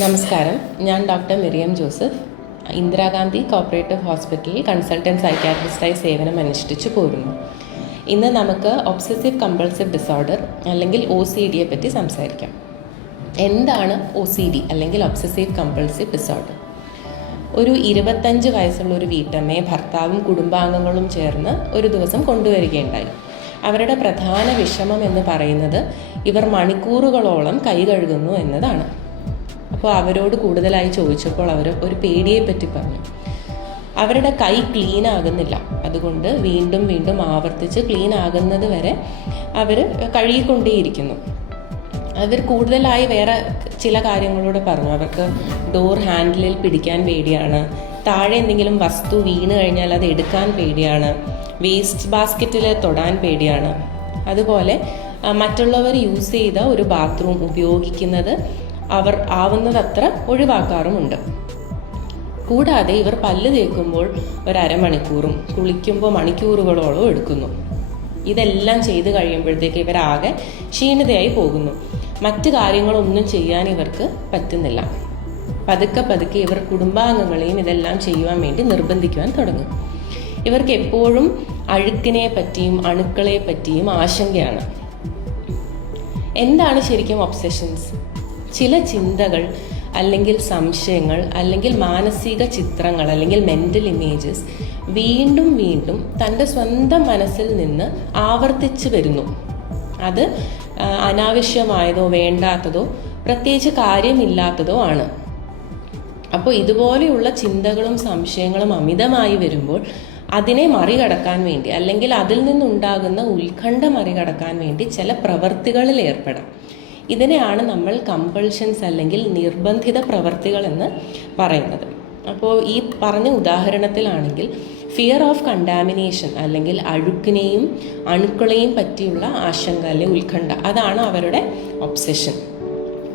നമസ്കാരം, ഞാൻ doctor Miriam Joseph, Indira Gandhi cooperative ഹോസ്പിറ്റലിൽ കൺസൾട്ടൻറ്റ് സൈക്യാട്രിസ്റ്റായി സേവനം അനുഷ്ഠിച്ചു പോരുന്നു. ഇന്ന് നമുക്ക് ഒബ്സസീവ് കമ്പൾസീവ് ഡിസോർഡർ അല്ലെങ്കിൽ OCDയെ പറ്റി സംസാരിക്കാം. എന്താണ് OCD അല്ലെങ്കിൽ ഒബ്സസീവ് കമ്പൾസീവ് ഡിസോർഡർ? ഒരു 25 വയസ്സുള്ള ഒരു വീട്ടമ്മയെ ഭർത്താവും കുടുംബാംഗങ്ങളും ചേർന്ന് ഒരു ദിവസം കൊണ്ടുവരികയുണ്ടായി. അവരുടെ പ്രധാന വിഷമം എന്ന് പറയുന്നത് ഇവർ മണിക്കൂറുകളോളം കൈ കഴുകുന്നു എന്നതാണ്. അപ്പോൾ അവരോട് കൂടുതലായി ചോദിച്ചപ്പോൾ അവർ ഒരു പേടിയെ പറ്റി പറഞ്ഞു. അവരുടെ കൈ ക്ലീൻ ആകുന്നില്ല, അതുകൊണ്ട് വീണ്ടും വീണ്ടും ആവർത്തിച്ച് ക്ലീൻ ആകുന്നത് വരെ അവർ കഴുകിക്കൊണ്ടേയിരിക്കുന്നു. അവർ കൂടുതലായി വേറെ ചില കാര്യങ്ങളോട് പറഞ്ഞു. അവർക്ക് ഡോർ ഹാൻഡിലിൽ പിടിക്കാൻ പേടിയാണ്, താഴെ എന്തെങ്കിലും വസ്തു വീണ് കഴിഞ്ഞാൽ അത് എടുക്കാൻ പേടിയാണ്, വേസ്റ്റ് ബാസ്ക്കറ്റിൽ തൊടാൻ പേടിയാണ്. അതുപോലെ മറ്റുള്ളവർ യൂസ് ചെയ്ത ഒരു ബാത്റൂം ഉപയോഗിക്കുന്നത് അവർ ആവുന്നതത്ര ഒഴിവാക്കാറുമുണ്ട്. കൂടാതെ ഇവർ പല്ല് തേക്കുമ്പോൾ ഒരു അരമണിക്കൂറും കുളിക്കുമ്പോൾ മണിക്കൂറുകളോളം എടുക്കുന്നു. ഇതെല്ലാം ചെയ്ത് കഴിയുമ്പോഴത്തേക്ക് ഇവരാകെ ക്ഷീണിതയായി പോകുന്നു. മറ്റ് കാര്യങ്ങളൊന്നും ചെയ്യാൻ ഇവർക്ക് പറ്റുന്നില്ല. പതുക്കെ പതുക്കെ ഇവർ കുടുംബാംഗങ്ങളെയും ഇതെല്ലാം ചെയ്യുവാൻ വേണ്ടി നിർബന്ധിക്കുവാൻ തുടങ്ങും. ഇവർക്ക് എപ്പോഴും അഴുക്കിനെ പറ്റിയും അണുക്കളെ പറ്റിയും ആശങ്കയാണ്. എന്താണ് ശരിക്കും ഒബ്സഷൻസ്? ചില ചിന്തകൾ അല്ലെങ്കിൽ സംശയങ്ങൾ അല്ലെങ്കിൽ മാനസിക ചിത്രങ്ങൾ അല്ലെങ്കിൽ മെൻ്റൽ ഇമേജസ് വീണ്ടും വീണ്ടും തൻ്റെ സ്വന്തം മനസ്സിൽ നിന്ന് ആവർത്തിച്ച് വരുന്നു. അത് അനാവശ്യമായതോ വേണ്ടാത്തതോ പ്രത്യേകിച്ച് കാര്യമില്ലാത്തതോ ആണ്. അപ്പോൾ ഇതുപോലെയുള്ള ചിന്തകളും സംശയങ്ങളും അമിതമായി വരുമ്പോൾ അതിനെ മറികടക്കാൻ വേണ്ടി അല്ലെങ്കിൽ അതിൽ നിന്നുണ്ടാകുന്ന ഉത്കണ്ഠ മറികടക്കാൻ വേണ്ടി ചില പ്രവൃത്തികളിൽ ഏർപ്പെടാം. ഇതിനെയാണ് നമ്മൾ കമ്പൾഷൻസ് അല്ലെങ്കിൽ നിർബന്ധിത പ്രവൃത്തികൾ എന്ന് പറയുന്നത്. അപ്പോൾ ഈ പറഞ്ഞ ഉദാഹരണത്തിലാണെങ്കിൽ ഫിയർ ഓഫ് കണ്ടാമിനേഷൻ അല്ലെങ്കിൽ അഴുക്കിനെയും അണുക്കളെയും പറ്റിയുള്ള ആശങ്ക അല്ലെങ്കിൽ ഉത്കണ്ഠ, അതാണ് അവരുടെ ഒബ്സഷൻ.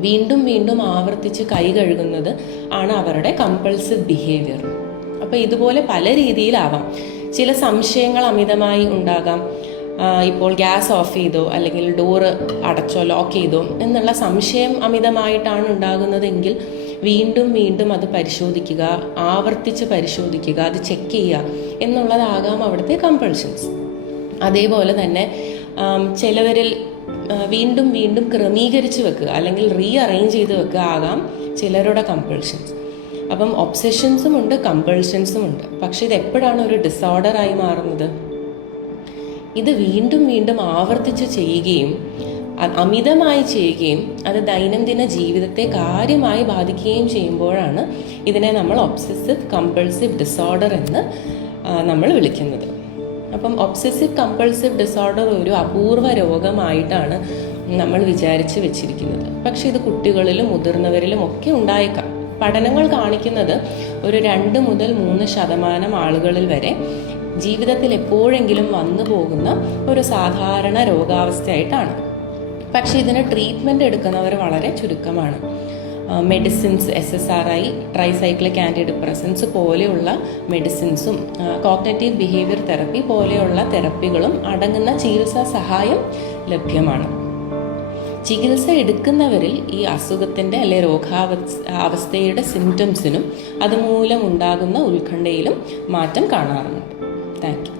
വീണ്ടും വീണ്ടും ആവർത്തിച്ച് കൈ കഴുകുന്നത് ആണ് അവരുടെ കമ്പൾസീവ് ബിഹേവിയർ. അപ്പോൾ ഇതുപോലെ പല രീതിയിലാവാം. ചില സംശയങ്ങൾ അമിതമായി ഉണ്ടാകാം. ഇപ്പോൾ ഗ്യാസ് ഓഫ് ചെയ്തോ അല്ലെങ്കിൽ ഡോറ് അടച്ചോ ലോക്ക് ചെയ്തോ എന്നുള്ള സംശയം അമിതമായിട്ടാണ് ഉണ്ടാകുന്നതെങ്കിൽ വീണ്ടും വീണ്ടും അത് പരിശോധിക്കുക, ആവർത്തിച്ച് പരിശോധിക്കുക, അത് ചെക്ക് ചെയ്യുക എന്നുള്ളതാകാം അവിടുത്തെ കമ്പൾഷൻസ്. അതേപോലെ തന്നെ ചിലവരിൽ വീണ്ടും വീണ്ടും ക്രമീകരിച്ച് വെക്കുക അല്ലെങ്കിൽ റീഅറേഞ്ച് ചെയ്ത് വെക്കുക ആകാം ചിലരുടെ കമ്പൾഷൻസ്. അപ്പം ഒബ്സഷൻസും ഉണ്ട്, കമ്പൾഷൻസും ഉണ്ട്. പക്ഷെ ഇത് എപ്പോഴാണ് ഒരു ഡിസോർഡറായി മാറുന്നത്? ഇത് വീണ്ടും വീണ്ടും ആവർത്തിച്ച് ചെയ്യുകയും അമിതമായി ചെയ്യുകയും അത് ദൈനംദിന ജീവിതത്തെ കാര്യമായി ബാധിക്കുകയും ചെയ്യുമ്പോഴാണ് ഇതിനെ നമ്മൾ ഒബ്സസീവ് കമ്പൾസീവ് ഡിസോർഡർ എന്ന് നമ്മൾ വിളിക്കുന്നത്. അപ്പം ഒബ്സസീവ് കമ്പൾസീവ് ഡിസോർഡർ ഒരു അപൂർവ രോഗമായിട്ടാണ് നമ്മൾ വിചാരിച്ച് വെച്ചിരിക്കുന്നത്. പക്ഷെ ഇത് കുട്ടികളിലും മുതിർന്നവരിലും ഒക്കെ ഉണ്ടായേക്കാം. പഠനങ്ങൾ കാണിക്കുന്നത് ഒരു 2 മുതൽ 3% ആളുകളിൽ വരെ ജീവിതത്തിൽ എപ്പോഴെങ്കിലും വന്നു പോകുന്ന ഒരു സാധാരണ രോഗാവസ്ഥയായിട്ടാണ്. പക്ഷെ ഇതിന് ട്രീറ്റ്മെൻറ്റ് എടുക്കുന്നവർ വളരെ ചുരുക്കമാണ്. Medicines, SSRI, tricyclic antidepressants പോലെയുള്ള മെഡിസിൻസും കോഗ്നിറ്റീവ് ബിഹേവിയർ തെറപ്പി പോലെയുള്ള തെറപ്പികളും അടങ്ങുന്ന ചികിത്സാ സഹായം ലഭ്യമാണ്. ചികിത്സ എടുക്കുന്നവരിൽ ഈ അസുഖത്തിൻ്റെ അല്ലെ രോഗാവസ്ഥയുടെ സിംറ്റംസിനും അതുമൂലം ഉണ്ടാകുന്ന ഉത്കണ്ഠയിലും മാറ്റം കാണാറുണ്ട്. Thank you.